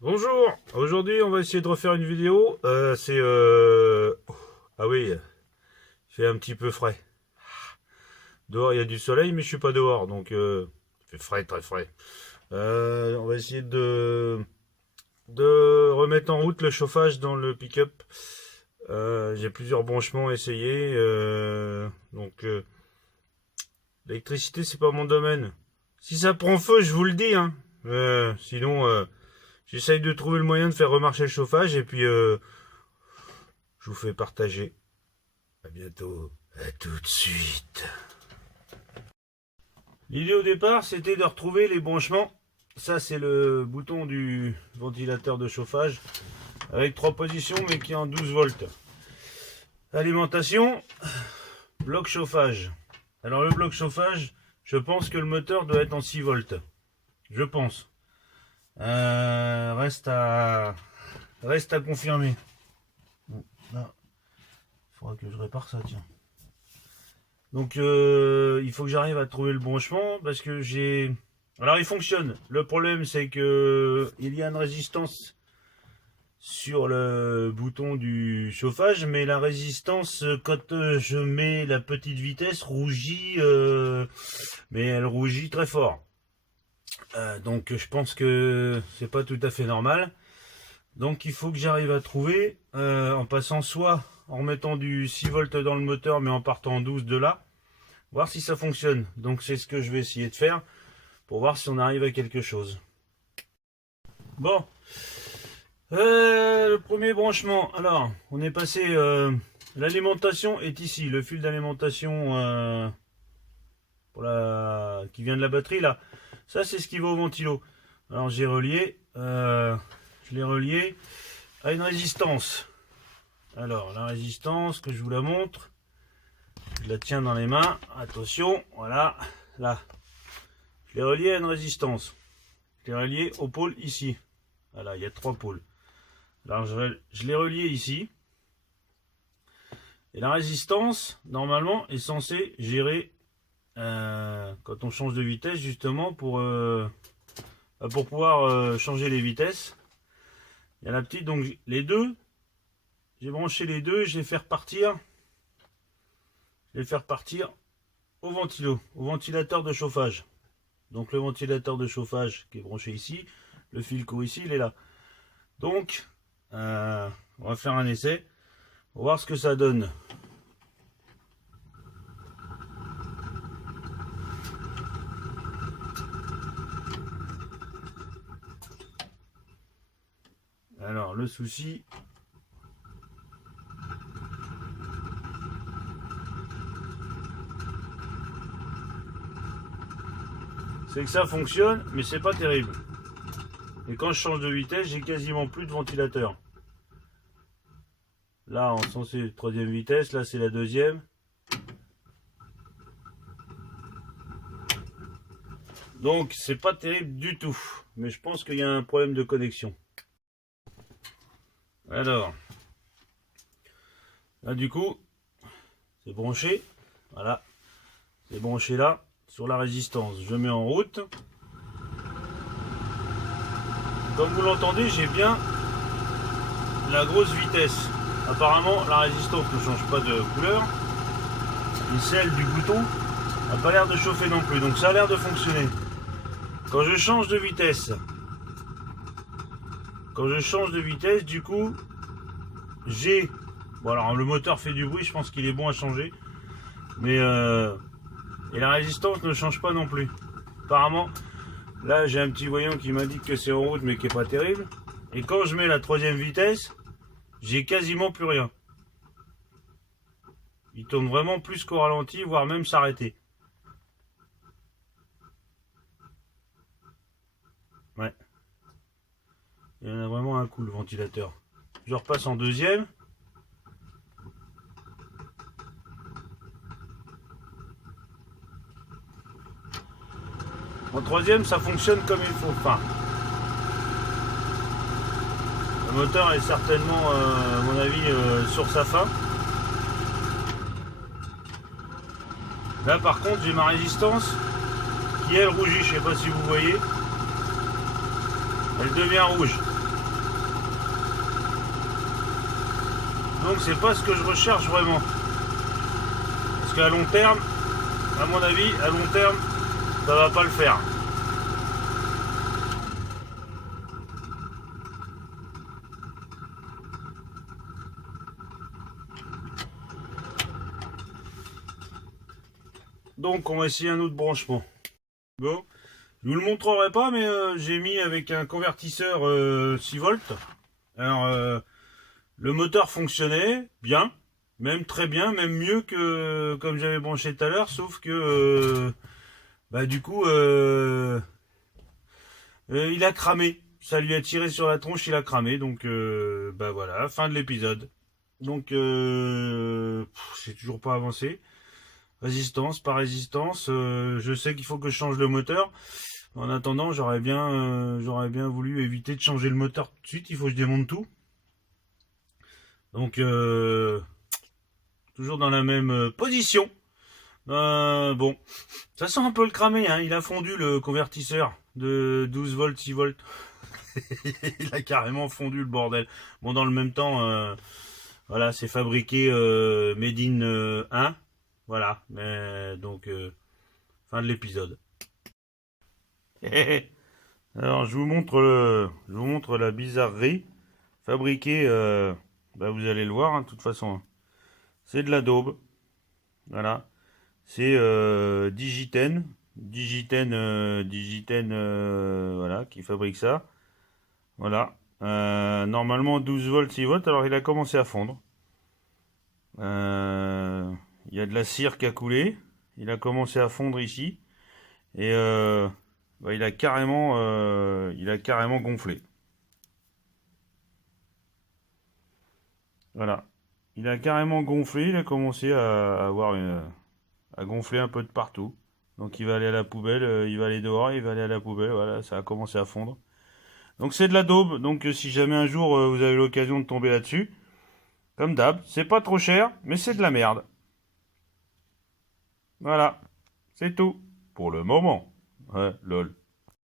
Bonjour, aujourd'hui on va essayer de refaire une vidéo. Ah oui, il fait un petit peu frais. Dehors il y a du soleil mais je suis pas dehors donc il fait frais, très frais. On va essayer de remettre en route le chauffage dans le pick-up. J'ai plusieurs branchements à essayer. L'électricité c'est pas mon domaine. Si ça prend feu je vous le dis, hein. Sinon j'essaye de trouver le moyen de faire remarcher le chauffage et puis je vous fais partager. À bientôt. À tout de suite. L'idée au départ, c'était de retrouver les branchements. Ça, c'est le bouton du ventilateur de chauffage avec 3 positions, mais qui est en 12 volts. Alimentation, bloc chauffage. Alors, le bloc chauffage, je pense que le moteur doit être en 6 volts. Je pense. Reste à confirmer. Bon, là, il faudra que je répare ça, tiens. Donc il faut que j'arrive à trouver le branchement parce que j'ai... Alors il fonctionne. Le problème c'est que il y a une résistance sur le bouton du chauffage, mais la résistance quand je mets la petite vitesse rougit, mais elle rougit très fort. Donc je pense que c'est pas tout à fait normal. Donc il faut que j'arrive à trouver en passant soit en remettant du 6 volts dans le moteur mais en partant en 12 de là, voir si ça fonctionne. Donc c'est ce que je vais essayer de faire pour voir si on arrive à quelque chose. Bon, le premier branchement, alors on est passé, l'alimentation est ici, le fil d'alimentation qui vient de la batterie là, ça c'est ce qui va au ventilo. Alors j'ai relié, je l'ai relié à une résistance. Alors la résistance, que je vous la montre, je la tiens dans les mains, attention, voilà, là, je l'ai relié à une résistance, je l'ai relié au pôle ici, voilà, il y a 3 pôles. Alors je l'ai relié ici, et la résistance, normalement, est censée gérer, quand on change de vitesse, justement, pour pouvoir changer les vitesses. Il y a la petite, donc les deux, j'ai branché les deux, je vais faire partir au ventilo, au ventilateur de chauffage. Donc le ventilateur de chauffage qui est branché ici, le filco ici, il est là. Donc on va faire un essai, on va voir ce que ça donne. Alors le souci, c'est que ça fonctionne, mais c'est pas terrible. Et quand je change de vitesse, j'ai quasiment plus de ventilateur. Là, en sens c'est troisième vitesse, là c'est la deuxième. Donc c'est pas terrible du tout. Mais je pense qu'il y a un problème de connexion. Alors, là du coup, c'est branché. Voilà, c'est branché là. Sur la résistance, je mets en route. Comme vous l'entendez, j'ai bien la grosse vitesse. Apparemment, la résistance ne change pas de couleur. Et celle du bouton n'a pas l'air de chauffer non plus. Donc ça a l'air de fonctionner. Quand je change de vitesse, du coup, j'ai... Bon alors, le moteur fait du bruit, je pense qu'il est bon à changer. Mais... Et la résistance ne change pas non plus. Apparemment, là j'ai un petit voyant qui m'indique que c'est en route mais qui est pas terrible. Et quand je mets la troisième vitesse, j'ai quasiment plus rien. Il tourne vraiment plus qu'au ralenti, voire même s'arrêter. Ouais. Il y en a vraiment un coup le ventilateur. Je repasse en deuxième. En troisième, ça fonctionne comme il faut. Enfin, le moteur est certainement, à mon avis, sur sa fin. Là, par contre, j'ai ma résistance qui, elle, rougit. Je ne sais pas si vous voyez. Elle devient rouge. Donc c'est pas ce que je recherche vraiment. Parce qu'à long terme, à mon avis, à long terme, ça va pas le faire. Donc on va essayer un autre branchement. Bon, je vous le montrerai pas, mais j'ai mis avec un convertisseur 6 volts. Alors le moteur fonctionnait bien, même très bien, même mieux que comme j'avais branché tout à l'heure, sauf que bah du coup il a cramé. Ça lui a tiré sur la tronche, il a cramé. Donc bah voilà, fin de l'épisode. Donc c'est toujours pas avancé. Résistance, pas résistance. Je sais qu'il faut que je change le moteur. En attendant, j'aurais bien voulu éviter de changer le moteur tout de suite. Il faut que je démonte tout. Donc toujours dans la même position. Bon, ça sent un peu le cramé, hein. Il a fondu le convertisseur de 12 volts, 6 volts. Il a carrément fondu le bordel. Bon, dans le même temps, voilà, c'est fabriqué Made in 1. Voilà, mais donc fin de l'épisode. Alors je vous montre la bizarrerie fabriquée. Bah, vous allez le voir, hein, de toute façon. Hein. C'est de la daube. Voilà. C'est Digiten, voilà, qui fabrique ça. Voilà. Normalement 12 volts, 6 volts. Alors il a commencé à fondre. Il y a de la cire qui a coulé. Il a commencé à fondre ici. Et bah, il a carrément gonflé. Voilà. Il a carrément gonflé. Il a commencé à gonfler un peu de partout. Donc il va aller à la poubelle, il va aller dehors, il va aller à la poubelle. Voilà, ça a commencé à fondre. Donc c'est de la daube. Donc si jamais un jour vous avez l'occasion de tomber là-dessus, comme d'hab, c'est pas trop cher, mais c'est de la merde. Voilà. C'est tout. Pour le moment. Ouais, lol.